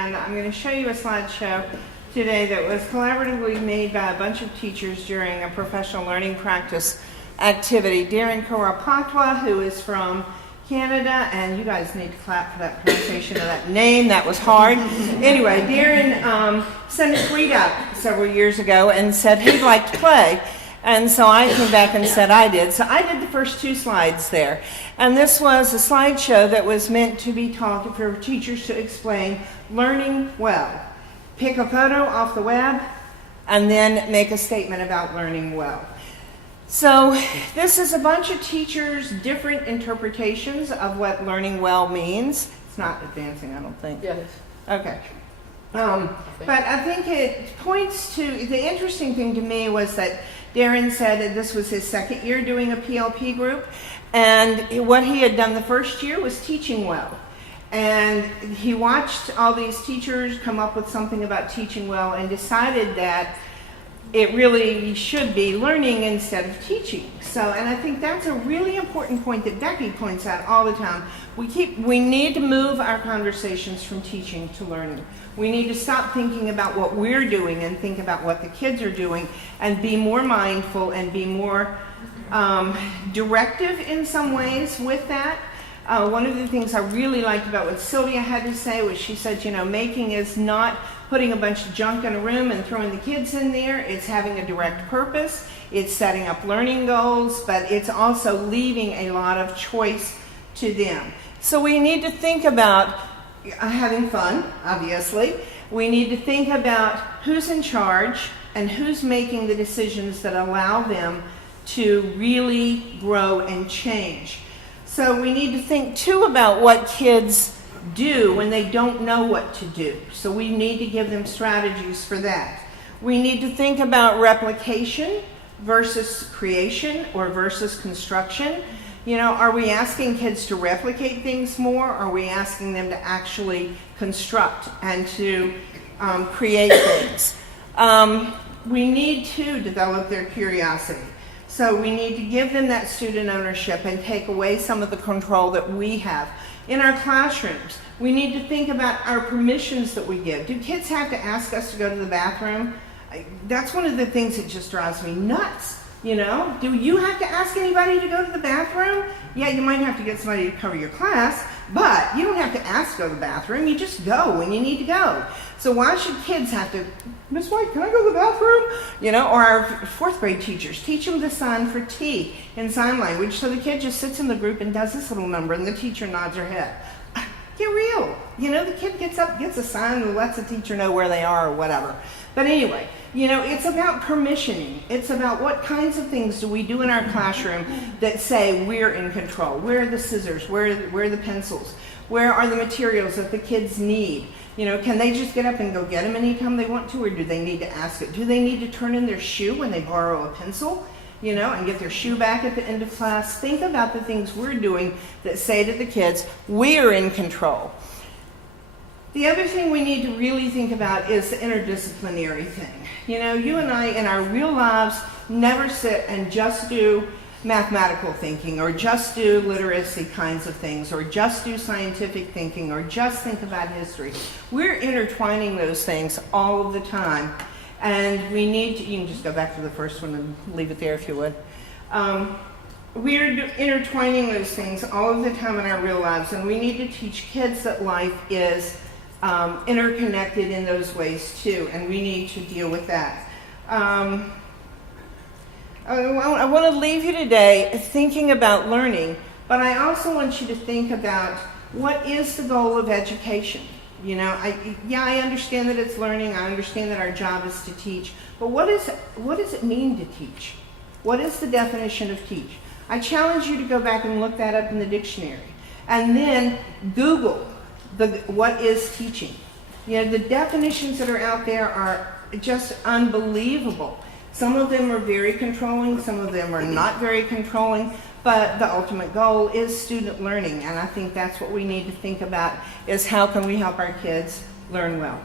and I'm going to show you a slideshow today that was collaboratively made by a bunch of teachers during a professional learning practice activity. Darren Korapatwa, who is from Canada, and you guys need to clap for that pronunciation of that name. That was hard. Anyway, Darren sent a tweet out several years ago and said he'd like to play. And so I came back and said I did. So I did the first 2 slides there. And this was a slideshow that was meant to be taught for teachers to explain learning well. Pick a photo off the web and then make a statement about learning well. So this is a bunch of teachers' different interpretations of what learning well means. It's not advancing, I don't think. Yes. Okay. But I think it points to, the interesting thing to me was that Darren said that this was his second year doing a PLP group, and what he had done the first year was teaching well. And he watched all these teachers come up with something about teaching well and decided that it really should be learning instead of teaching. So, and I think that's a really important point that Becky points out all the time. We need to move our conversations from teaching to learning. We need to stop thinking about what we're doing and think about what the kids are doing and be more mindful and be more directive in some ways with that. One of the things I really liked about what Sylvia had to say was she said, you know, making is not putting a bunch of junk in a room and throwing the kids in there. It's having a direct purpose. It's setting up learning goals, but it's also leaving a lot of choice to them. So we need to think about having fun, obviously. We need to think about who's in charge and who's making the decisions that allow them to really grow and change. So we need to think too about what kids do when they don't know what to do. So we need to give them strategies for that. We need to think about replication versus creation or versus construction. You know, are we asking kids to replicate things more? Or are we asking them to actually construct and to create things? We need to develop their curiosity. So we need to give them that student ownership and take away some of the control that we have. In our classrooms, we need to think about our permissions that we give. Do kids have to ask us to go to the bathroom? That's one of the things that just drives me nuts. You know, do you have to ask anybody to go to the bathroom? Yeah, you might have to get somebody to cover your class, but you don't have to ask to go to the bathroom. You just go when you need to go. So why should kids have to, Miss White, can I go to the bathroom? You know, or our 4th grade teachers, teach them the sign for T in sign language, so the kid just sits in the group and does this little number and the teacher nods her head. Get real. You know, the kid gets up, gets a sign and lets the teacher know where they are or whatever. But anyway, you know, it's about permissioning. It's about what kinds of things do we do in our classroom that say we're in control. Where are the scissors? Where are the pencils? Where are the materials that the kids need? You know, can they just get up and go get them anytime they want to, or do they need to ask it? Do they need to turn in their shoe when they borrow a pencil? You know, and get their shoe back at the end of class. Think about the things we're doing that say to the kids, we're in control. The other thing we need to really think about is the interdisciplinary thing. You know, you and I in our real lives never sit and just do mathematical thinking or just do literacy kinds of things or just do scientific thinking or just think about history. We're intertwining those things all of the time. And we need to, you can just go back to the first one and leave it there if you would. We're intertwining those things all of the time in our real lives, and we need to teach kids that life is interconnected in those ways too, and we need to deal with that. I want to leave you today thinking about learning, but I also want you to think about what is the goal of education. You know, I understand that it's learning. I understand that our job is to teach. But what does it mean to teach? What is the definition of teach? I challenge you to go back and look that up in the dictionary. And then Google what is teaching. You know, the definitions that are out there are just unbelievable. Some of them are very controlling. Some of them are not very controlling. But the ultimate goal is student learning, and I think that's what we need to think about, is how can we help our kids learn well.